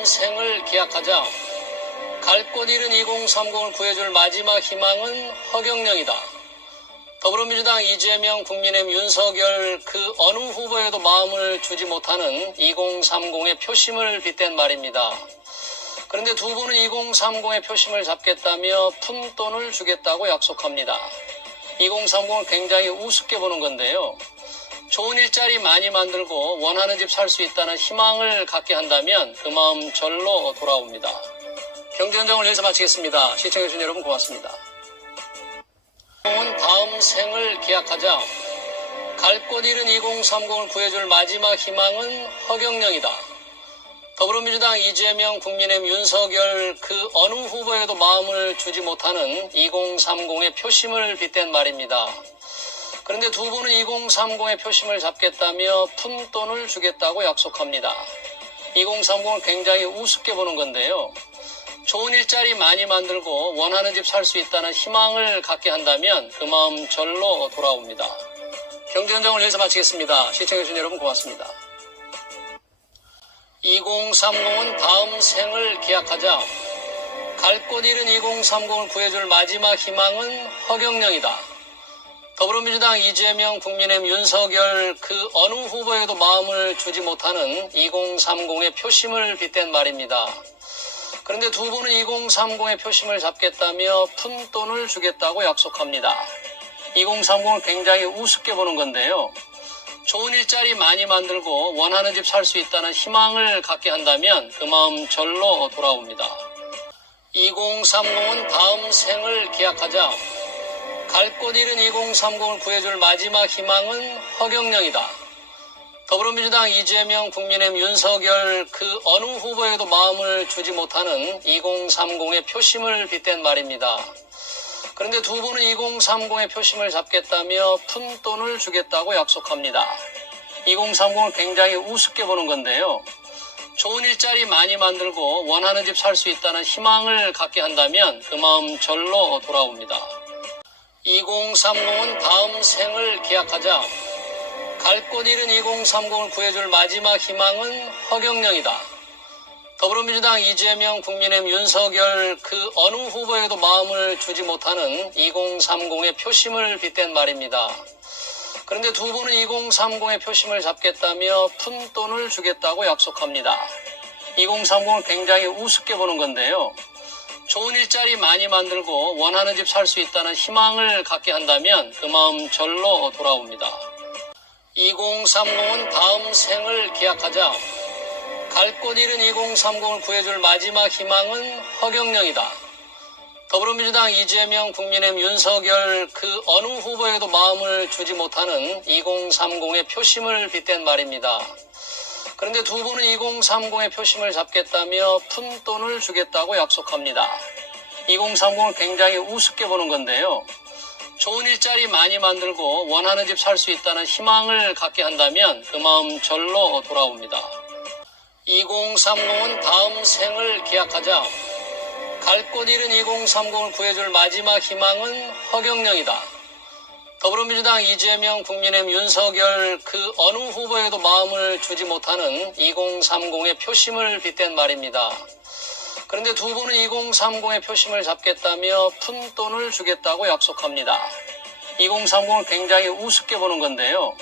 다음 생을 기약하자. 갈 곳 잃은 2030을 구해줄 마지막 희망은 허경영이다. 더불어민주당 이재명, 국민의힘 윤석열 그 어느 후보에도 마음을 주지 못하는 2030의 표심을 빗댄 말입니다. 그런데 두 분은 2030의 표심을 잡겠다며 푼돈을 주겠다고 약속합니다. 2030을 굉장히 우습게 보는 건데요. 좋은 일자리 많이 만들고 원하는 집 살 수 있다는 희망을 갖게 한다면 그 마음 절로 돌아옵니다. 경제현정을 여기서 마치겠습니다. 시청해주신 여러분 고맙습니다. 다음 생을 기약하자. 갈 곳 잃은 2030을 구해줄 마지막 희망은 허경영이다. 더불어민주당 이재명, 국민의힘 윤석열 그 어느 후보에도 마음을 주지 못하는 2030의 표심을 빗댄 말입니다. 그런데 두 분은 2030의 표심을 잡겠다며 푼돈을 주겠다고 약속합니다. 2030을 굉장히 우습게 보는 건데요. 좋은 일자리 많이 만들고 원하는 집 살 수 있다는 희망을 갖게 한다면 그 마음 절로 돌아옵니다. 경제현정을 여기서 마치겠습니다. 시청해주신 여러분 고맙습니다. 2030은 다음 생을 기약하자. 갈 곳 잃은 2030을 구해줄 마지막 희망은 허경영이다. 더불어민주당 이재명, 국민의힘 윤석열 그 어느 후보에도 마음을 주지 못하는 2030의 표심을 빗댄 말입니다. 그런데 두 분은 2030의 표심을 잡겠다며 푼돈을 주겠다고 약속합니다. 2030을 굉장히 우습게 보는 건데요. 좋은 일자리 많이 만들고 원하는 집 살 수 있다는 희망을 갖게 한다면 그 마음 절로 돌아옵니다. 2030은 다음 생을 기약하자. 갈 곳 잃은 2030을 구해줄 마지막 희망은 허경영이다. 더불어민주당 이재명, 국민의힘 윤석열 그 어느 후보에도 마음을 주지 못하는 2030의 표심을 빗댄 말입니다. 그런데 두 분은 2030의 표심을 잡겠다며 푼돈을 주겠다고 약속합니다. 2030을 굉장히 우습게 보는 건데요. 좋은 일자리 많이 만들고 원하는 집 살 수 있다는 희망을 갖게 한다면 그 마음 절로 돌아옵니다. 2030은 다음 생을 기약하자. 갈 곳 잃은 2030을 구해줄 마지막 희망은 허경영이다. 더불어민주당 이재명, 국민의힘 윤석열 그 어느 후보에도 마음을 주지 못하는 2030의 표심을 빗댄 말입니다. 그런데 두 분은 2030의 표심을 잡겠다며 푼돈을 주겠다고 약속합니다. 2030을 굉장히 우습게 보는 건데요. 좋은 일자리 많이 만들고 원하는 집 살 수 있다는 희망을 갖게 한다면 그 마음 절로 돌아옵니다. 2030은 다음 생을 기약하자. 갈 곳 잃은 2030을 구해줄 마지막 희망은 허경영이다. 더불어민주당 이재명, 국민의힘 윤석열 그 어느 후보에도 마음을 주지 못하는 2030의 표심을 빗댄 말입니다. 그런데 두 분은 2030의 표심을 잡겠다며 푼돈을 주겠다고 약속합니다. 2030을 굉장히 우습게 보는 건데요. 좋은 일자리 많이 만들고 원하는 집 살 수 있다는 희망을 갖게 한다면 그 마음 절로 돌아옵니다. 2030은 다음 생을 기약하자. 갈 곳 잃은 2030을 구해줄 마지막 희망은 허경영이다. 더불어민주당 이재명, 국민의힘 윤석열 그 어느 후보에도 마음을 주지 못하는 2030의 표심을 빗댄 말입니다. 그런데 두 분은 2030의 표심을 잡겠다며 푼돈을 주겠다고 약속합니다. 2030을 굉장히 우습게 보는 건데요.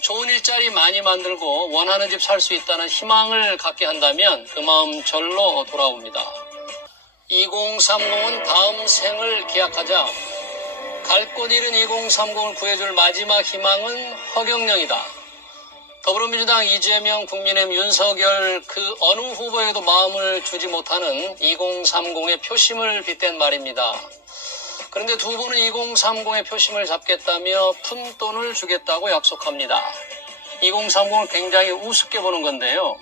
좋은 일자리 많이 만들고 원하는 집 살 수 있다는 희망을 갖게 한다면 그 마음 절로 돌아옵니다. 2030은 다음 생을 기약하자. 갈 곳 잃은 2030을 구해줄 마지막 희망은 허경영이다. 더불어민주당 이재명, 국민의힘 윤석열 그 어느 후보에도 마음을 주지 못하는 2030의 표심을 빗댄 말입니다. 그런데 두 분은 2030의 표심을 잡겠다며 푼돈을 주겠다고 약속합니다. 2030을 굉장히 우습게 보는 건데요.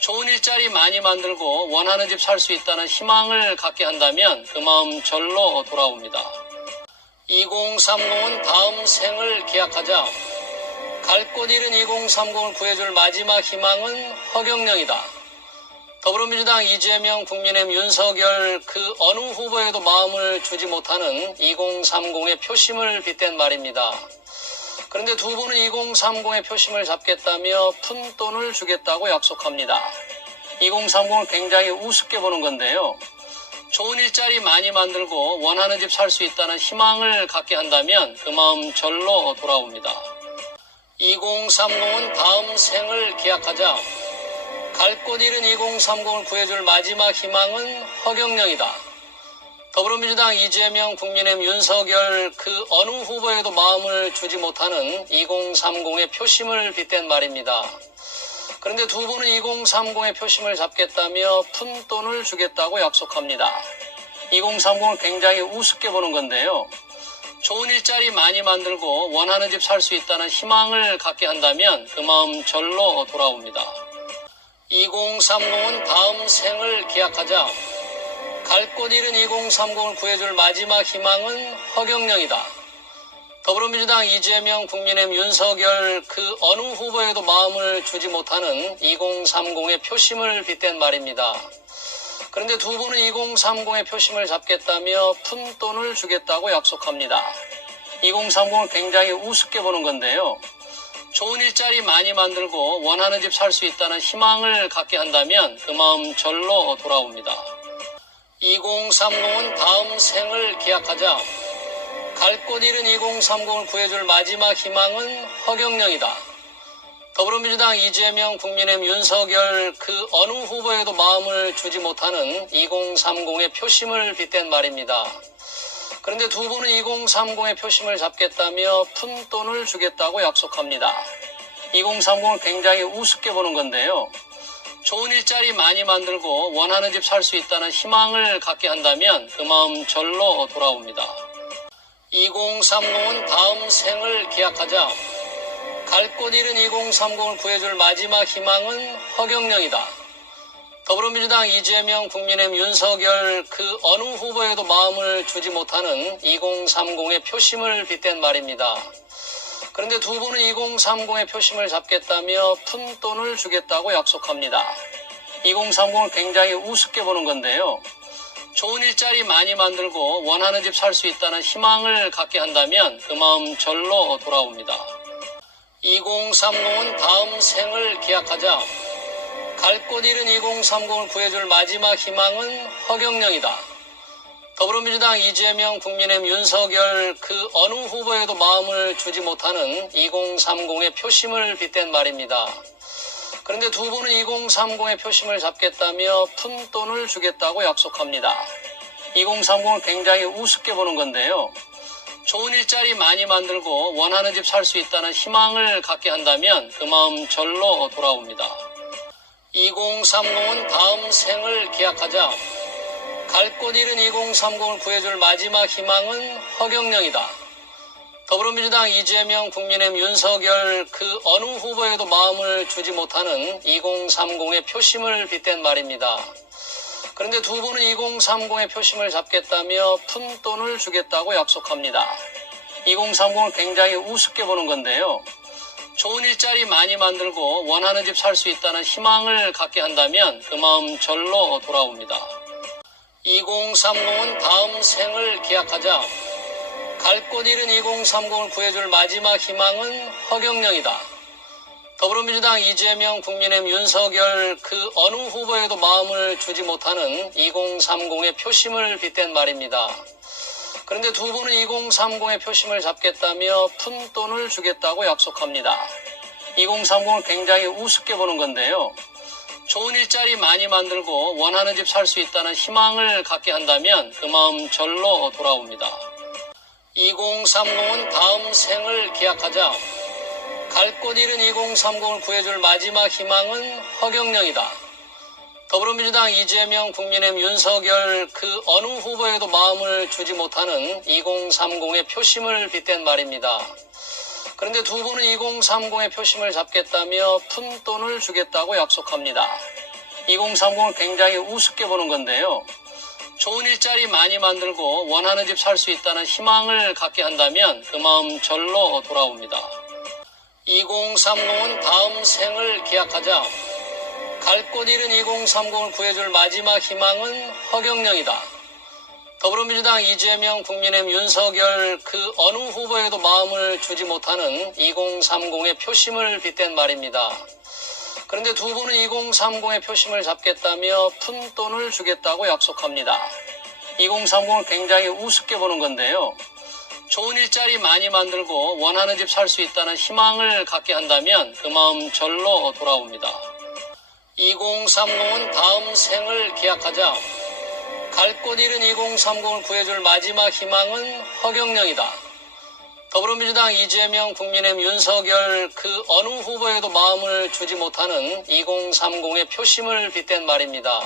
좋은 일자리 많이 만들고 원하는 집 살 수 있다는 희망을 갖게 한다면 그 마음 절로 돌아옵니다. 2030은 다음 생을 기약하자. 갈 곳 잃은 2030을 구해줄 마지막 희망은 허경영이다. 더불어민주당 이재명, 국민의힘 윤석열 그 어느 후보에도 마음을 주지 못하는 2030의 표심을 빗댄 말입니다. 그런데 두 분은 2030의 표심을 잡겠다며 푼돈을 주겠다고 약속합니다. 2030을 굉장히 우습게 보는 건데요. 좋은 일자리 많이 만들고 원하는 집 살 수 있다는 희망을 갖게 한다면 그 마음 절로 돌아옵니다. 2030은 다음 생을 기약하자. 갈 곳 잃은 2030을 구해줄 마지막 희망은 허경영이다. 더불어민주당 이재명, 국민의힘 윤석열 그 어느 후보에도 마음을 주지 못하는 2030의 표심을 빗댄 말입니다. 그런데 두 분은 2030의 표심을 잡겠다며 푼돈을 주겠다고 약속합니다. 2030을 굉장히 우습게 보는 건데요. 좋은 일자리 많이 만들고 원하는 집 살 수 있다는 희망을 갖게 한다면 그 마음 절로 돌아옵니다. 2030은 다음 생을 기약하자. 갈 곳 잃은 2030을 구해줄 마지막 희망은 허경영이다. 더불어민주당 이재명, 국민의힘 윤석열 그 어느 후보에도 마음을 주지 못하는 2030의 표심을 빗댄 말입니다. 그런데 두 분은 2030의 표심을 잡겠다며 푼돈을 주겠다고 약속합니다. 2030을 굉장히 우습게 보는 건데요. 좋은 일자리 많이 만들고 원하는 집 살 수 있다는 희망을 갖게 한다면 그 마음 절로 돌아옵니다. 2030은 다음 생을 기약하자. 갈 곳 잃은 2030을 구해줄 마지막 희망은 허경영이다. 더불어민주당 이재명, 국민의힘 윤석열 그 어느 후보에도 마음을 주지 못하는 2030의 표심을 빗댄 말입니다. 그런데 두 분은 2030의 표심을 잡겠다며 푼돈을 주겠다고 약속합니다. 2030을 굉장히 우습게 보는 건데요. 좋은 일자리 많이 만들고 원하는 집 살 수 있다는 희망을 갖게 한다면 그 마음 절로 돌아옵니다. 2030은 다음 생을 기약하자. 갈 곳 잃은 2030을 구해줄 마지막 희망은 허경영이다. 더불어민주당 이재명, 국민의힘 윤석열 그 어느 후보에도 마음을 주지 못하는 2030의 표심을 빗댄 말입니다. 그런데 두 분은 2030의 표심을 잡겠다며 푼돈을 주겠다고 약속합니다. 2030을 굉장히 우습게 보는 건데요. 좋은 일자리 많이 만들고 원하는 집 살 수 있다는 희망을 갖게 한다면 그 마음 절로 돌아옵니다. 2030은 다음 생을 기약하자. 갈 곳 잃은 2030을 구해줄 마지막 희망은 허경영이다. 더불어민주당 이재명, 국민의힘 윤석열 그 어느 후보에도 마음을 주지 못하는 2030의 표심을 빗댄 말입니다. 그런데 두 분은 2030의 표심을 잡겠다며 푼돈을 주겠다고 약속합니다. 2030을 굉장히 우습게 보는 건데요. 좋은 일자리 많이 만들고 원하는 집 살 수 있다는 희망을 갖게 한다면 그 마음 절로 돌아옵니다. 2030은 다음 생을 기약하자. 갈 곳 잃은 2030을 구해줄 마지막 희망은 허경영이다. 더불어민주당 이재명, 국민의힘 윤석열 그 어느 후보에도 마음을 주지 못하는 2030의 표심을 빗댄 말입니다. 그런데 두 분은 2030의 표심을 잡겠다며 푼돈을 주겠다고 약속합니다. 2030을 굉장히 우습게 보는 건데요. 좋은 일자리 많이 만들고 원하는 집 살 수 있다는 희망을 갖게 한다면 그 마음 절로 돌아옵니다. 2030은 다음 생을 기약하자. 갈 곳 잃은 2030을 구해줄 마지막 희망은 허경영이다. 더불어민주당 이재명, 국민의힘 윤석열 그 어느 후보에도 마음을 주지 못하는 2030의 표심을 빗댄 말입니다. 그런데 두 분은 2030의 표심을 잡겠다며 푼돈을 주겠다고 약속합니다. 2030을 굉장히 우습게 보는 건데요. 좋은 일자리 많이 만들고 원하는 집 살 수 있다는 희망을 갖게 한다면 그 마음 절로 돌아옵니다. 2030은 다음 생을 기약하자. 갈 곳 잃은 2030을 구해줄 마지막 희망은 허경영이다. 더불어민주당 이재명, 국민의힘 윤석열 그 어느 후보에도 마음을 주지 못하는 2030의 표심을 빗댄 말입니다. 그런데 두 분은 2030의 표심을 잡겠다며 푼돈을 주겠다고 약속합니다. 2030을 굉장히 우습게 보는 건데요. 좋은 일자리 많이 만들고 원하는 집 살 수 있다는 희망을 갖게 한다면 그 마음 절로 돌아옵니다. 2030은 다음 생을 기약하자. 갈 곳 잃은 2030을 구해줄 마지막 희망은 허경영이다. 더불어민주당 이재명, 국민의힘 윤석열 그 어느 후보에도 마음을 주지 못하는 2030의 표심을 빗댄 말입니다. 그런데 두 분은 2030의 표심을 잡겠다며 푼돈을 주겠다고 약속합니다. 2030을 굉장히 우습게 보는 건데요. 좋은 일자리 많이 만들고 원하는 집 살 수 있다는 희망을 갖게 한다면 그 마음 절로 돌아옵니다. 2030은 다음 생을 기약하자. 갈 곳 잃은 2030을 구해줄 마지막 희망은 허경영이다. 더불어민주당 이재명, 국민의힘 윤석열 그 어느 후보에도 마음을 주지 못하는 2030의 표심을 빗댄 말입니다.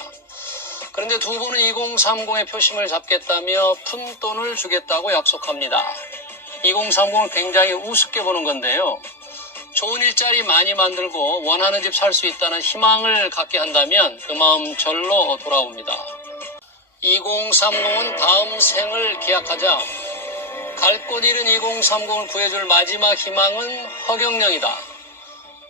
그런데 두 분은 2030의 표심을 잡겠다며 푼돈을 주겠다고 약속합니다. 2030을 굉장히 우습게 보는 건데요. 좋은 일자리 많이 만들고 원하는 집 살 수 있다는 희망을 갖게 한다면 그 마음 절로 돌아옵니다. 2030은 다음 생을 기약하자. 갈 곳 잃은 2030을 구해줄 마지막 희망은 허경영이다.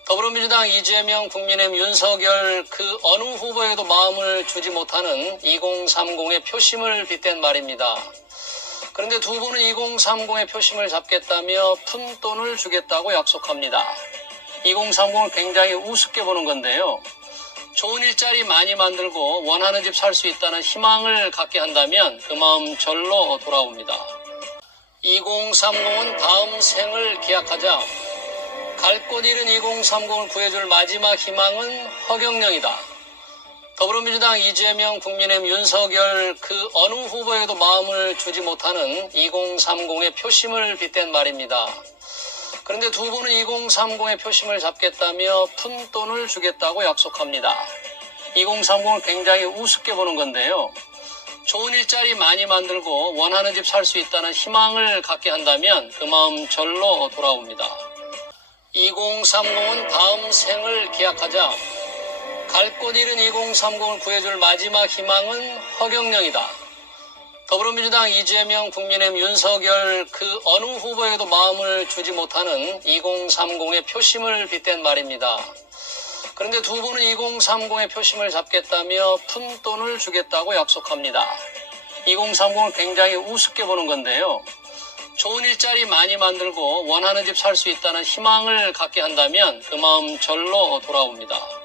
더불어민주당 이재명, 국민의힘 윤석열 그 어느 후보에도 마음을 주지 못하는 2030의 표심을 빗댄 말입니다. 그런데 두 분은 2030의 표심을 잡겠다며 푼돈을 주겠다고 약속합니다. 2030을 굉장히 우습게 보는 건데요. 좋은 일자리 많이 만들고 원하는 집 살 수 있다는 희망을 갖게 한다면 그 마음 절로 돌아옵니다. 2030은 다음 생을 기약하자. 갈 곳 잃은 2030을 구해줄 마지막 희망은 허경영이다. 더불어민주당 이재명, 국민의힘 윤석열 그 어느 후보에도 마음을 주지 못하는 2030의 표심을 빗댄 말입니다. 그런데 두 분은 2030의 표심을 잡겠다며 푼돈을 주겠다고 약속합니다. 2030을 굉장히 우습게 보는 건데요. 좋은 일자리 많이 만들고 원하는 집 살 수 있다는 희망을 갖게 한다면 그 마음 절로 돌아옵니다. 2030은 다음 생을 기약하자. 갈 곳 잃은 2030을 구해줄 마지막 희망은 허경영이다. 더불어민주당 이재명, 국민의힘 윤석열 그 어느 후보에도 마음을 주지 못하는 2030의 표심을 빗댄 말입니다. 그런데 두 분은 2030의 표심을 잡겠다며 푼돈을 주겠다고 약속합니다. 2030을 굉장히 우습게 보는 건데요. 좋은 일자리 많이 만들고 원하는 집 살 수 있다는 희망을 갖게 한다면 그 마음 절로 돌아옵니다.